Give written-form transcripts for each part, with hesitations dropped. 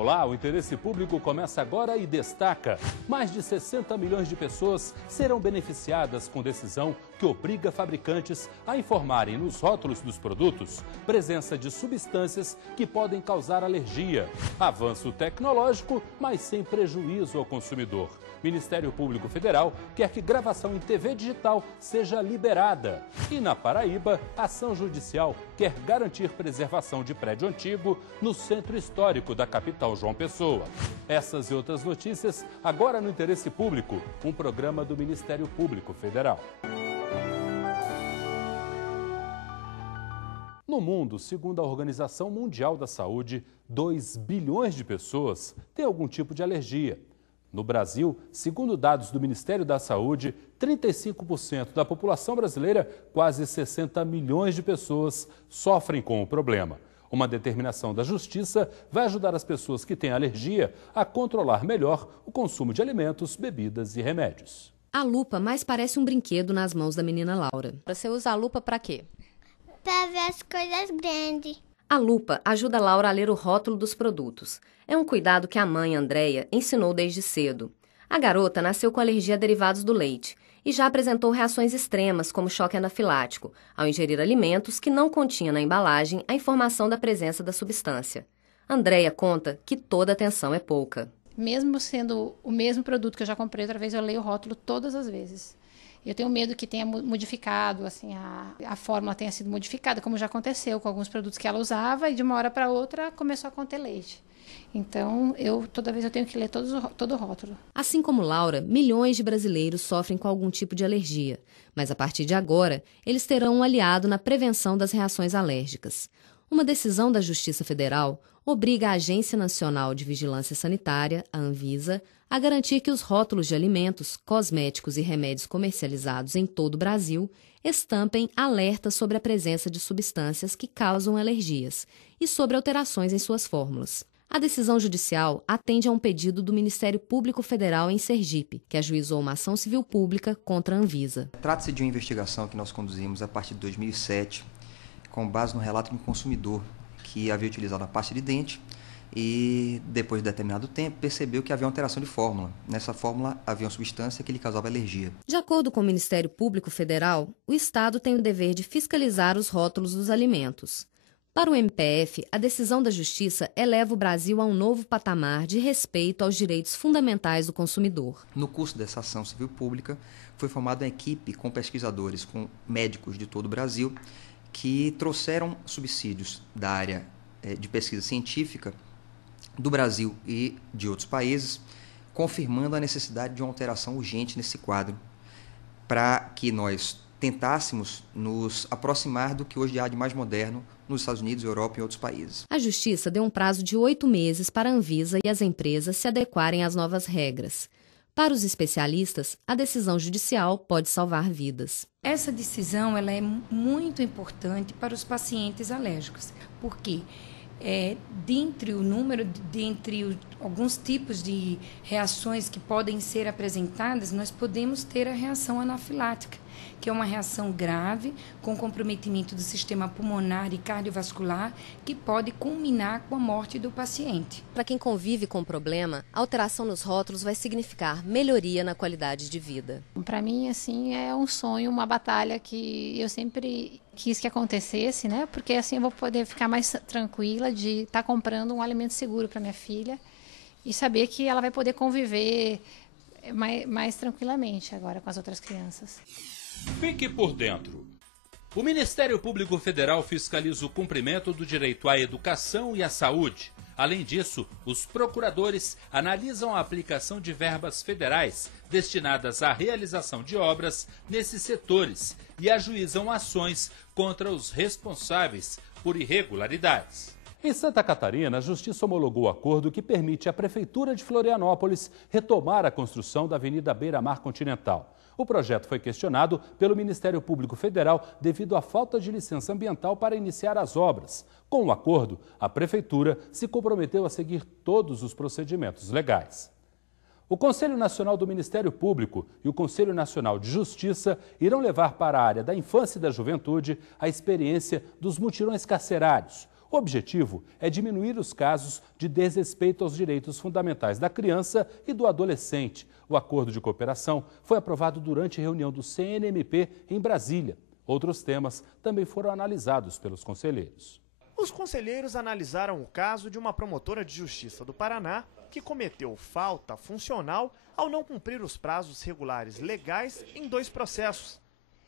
Olá, o Interesse Público começa agora e destaca: mais de 60 milhões de pessoas serão beneficiadas com decisão que obriga fabricantes a informarem nos rótulos dos produtos presença de substâncias que podem causar alergia. Avanço tecnológico, mas sem prejuízo ao consumidor. Ministério Público Federal quer que gravação em TV digital seja liberada. E na Paraíba, ação judicial quer garantir preservação de prédio antigo no centro histórico da capital João Pessoa. Essas e outras notícias agora no Interesse Público, um programa do Ministério Público Federal. No mundo, segundo a Organização Mundial da Saúde, 2 bilhões de pessoas têm algum tipo de alergia. No Brasil, segundo dados do Ministério da Saúde, 35% da população brasileira, quase 60 milhões de pessoas, sofrem com o problema. Uma determinação da Justiça vai ajudar as pessoas que têm alergia a controlar melhor o consumo de alimentos, bebidas e remédios. A lupa mais parece um brinquedo nas mãos da menina Laura. Você usa a lupa para quê? Para ver as coisas grandes. A lupa ajuda a Laura a ler o rótulo dos produtos. É um cuidado que a mãe, Andréia, ensinou desde cedo. A garota nasceu com alergia a derivados do leite e já apresentou reações extremas, como choque anafilático, ao ingerir alimentos que não continham na embalagem a informação da presença da substância. Andréia conta que toda atenção é pouca. Mesmo sendo o mesmo produto que eu já comprei outra vez, eu leio o rótulo todas as vezes. Eu tenho medo que tenha modificado, assim, a fórmula tenha sido modificada, como já aconteceu com alguns produtos que ela usava, e de uma hora para outra começou a conter leite. Então, toda vez eu tenho que ler todo o rótulo. Assim como Laura, milhões de brasileiros sofrem com algum tipo de alergia. Mas a partir de agora, eles terão um aliado na prevenção das reações alérgicas. Uma decisão da Justiça Federal obriga a Agência Nacional de Vigilância Sanitária, a Anvisa, a garantir que os rótulos de alimentos, cosméticos e remédios comercializados em todo o Brasil estampem alertas sobre a presença de substâncias que causam alergias e sobre alterações em suas fórmulas. A decisão judicial atende a um pedido do Ministério Público Federal em Sergipe, que ajuizou uma ação civil pública contra a Anvisa. Trata-se de uma investigação que nós conduzimos a partir de 2007, com base no relato de um consumidor que havia utilizado a pasta de dente e, depois de determinado tempo, percebeu que havia uma alteração de fórmula. Nessa fórmula havia uma substância que lhe causava alergia. De acordo com o Ministério Público Federal, o Estado tem o dever de fiscalizar os rótulos dos alimentos. Para o MPF, a decisão da Justiça eleva o Brasil a um novo patamar de respeito aos direitos fundamentais do consumidor. No curso dessa ação civil pública, foi formada uma equipe com pesquisadores, com médicos de todo o Brasil, que trouxeram subsídios da área de pesquisa científica do Brasil e de outros países, confirmando a necessidade de uma alteração urgente nesse quadro, para que nós tentássemos nos aproximar do que hoje há de mais moderno nos Estados Unidos, Europa e outros países. A Justiça deu um prazo de 8 meses para a Anvisa e as empresas se adequarem às novas regras. Para os especialistas, a decisão judicial pode salvar vidas. Essa decisão ela é muito importante para os pacientes alérgicos, porque dentre alguns tipos de reações que podem ser apresentadas, nós podemos ter a reação anafilática, que é uma reação grave, com comprometimento do sistema pulmonar e cardiovascular, que pode culminar com a morte do paciente. Para quem convive com o problema, a alteração nos rótulos vai significar melhoria na qualidade de vida. Para mim, assim, é um sonho, uma batalha que eu sempre quis que acontecesse, né? Porque assim eu vou poder ficar mais tranquila de estar comprando um alimento seguro para minha filha e saber que ela vai poder conviver mais tranquilamente agora com as outras crianças. Fique por dentro. O Ministério Público Federal fiscaliza o cumprimento do direito à educação e à saúde. Além disso, os procuradores analisam a aplicação de verbas federais destinadas à realização de obras nesses setores e ajuizam ações contra os responsáveis por irregularidades. Em Santa Catarina, a Justiça homologou o acordo que permite à Prefeitura de Florianópolis retomar a construção da Avenida Beira-Mar Continental. O projeto foi questionado pelo Ministério Público Federal devido à falta de licença ambiental para iniciar as obras. Com o acordo, a Prefeitura se comprometeu a seguir todos os procedimentos legais. O Conselho Nacional do Ministério Público e o Conselho Nacional de Justiça irão levar para a área da infância e da juventude a experiência dos mutirões carcerários. O objetivo é diminuir os casos de desrespeito aos direitos fundamentais da criança e do adolescente. O acordo de cooperação foi aprovado durante a reunião do CNMP em Brasília. Outros temas também foram analisados pelos conselheiros. Os conselheiros analisaram o caso de uma promotora de justiça do Paraná que cometeu falta funcional ao não cumprir os prazos regulares legais em 2 processos.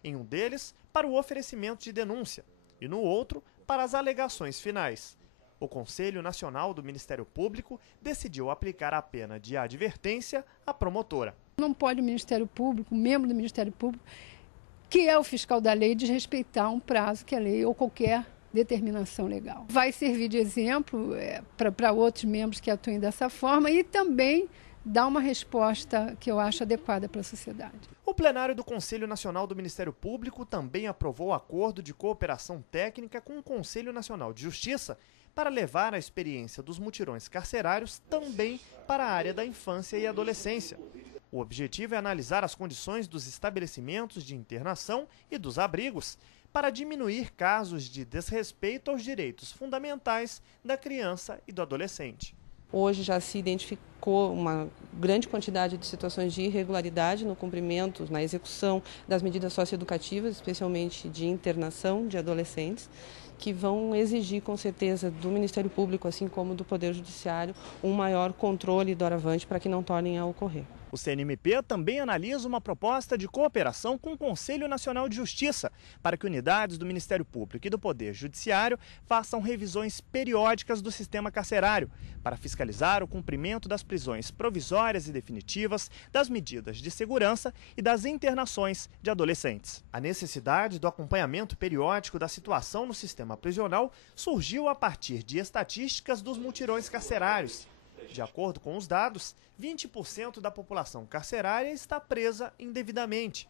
Em um deles, para o oferecimento de denúncia e no outro, para as alegações finais. O Conselho Nacional do Ministério Público decidiu aplicar a pena de advertência à promotora. Não pode o Ministério Público, o membro do Ministério Público, que é o fiscal da lei, desrespeitar um prazo que a lei ou qualquer determinação legal. Vai servir de exemplo para outros membros que atuem dessa forma e também dar uma resposta que eu acho adequada para a sociedade. O plenário do Conselho Nacional do Ministério Público também aprovou o acordo de cooperação técnica com o Conselho Nacional de Justiça para levar a experiência dos mutirões carcerários também para a área da infância e adolescência. O objetivo é analisar as condições dos estabelecimentos de internação e dos abrigos para diminuir casos de desrespeito aos direitos fundamentais da criança e do adolescente. Hoje já se identificou uma grande quantidade de situações de irregularidade no cumprimento, na execução das medidas socioeducativas, especialmente de internação de adolescentes, que vão exigir, com certeza, do Ministério Público, assim como do Poder Judiciário, um maior controle doravante para que não tornem a ocorrer. O CNMP também analisa uma proposta de cooperação com o Conselho Nacional de Justiça para que unidades do Ministério Público e do Poder Judiciário façam revisões periódicas do sistema carcerário para fiscalizar o cumprimento das prisões provisórias e definitivas, das medidas de segurança e das internações de adolescentes. A necessidade do acompanhamento periódico da situação no sistema prisional surgiu a partir de estatísticas dos mutirões carcerários. De acordo com os dados, 20% da população carcerária está presa indevidamente.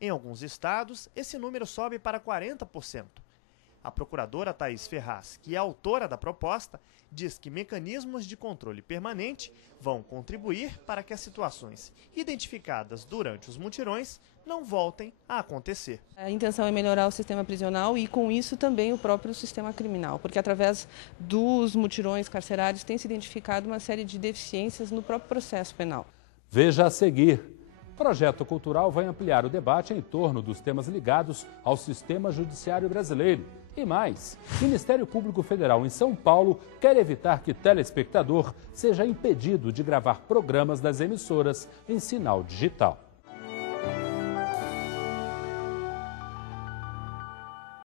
Em alguns estados, esse número sobe para 40%. A procuradora Thaís Ferraz, que é autora da proposta, diz que mecanismos de controle permanente vão contribuir para que as situações identificadas durante os mutirões não voltem a acontecer. A intenção é melhorar o sistema prisional e, com isso, também o próprio sistema criminal, porque através dos mutirões carcerários tem se identificado uma série de deficiências no próprio processo penal. Veja a seguir. O projeto cultural vai ampliar o debate em torno dos temas ligados ao sistema judiciário brasileiro. E mais, o Ministério Público Federal em São Paulo quer evitar que telespectador seja impedido de gravar programas das emissoras em sinal digital.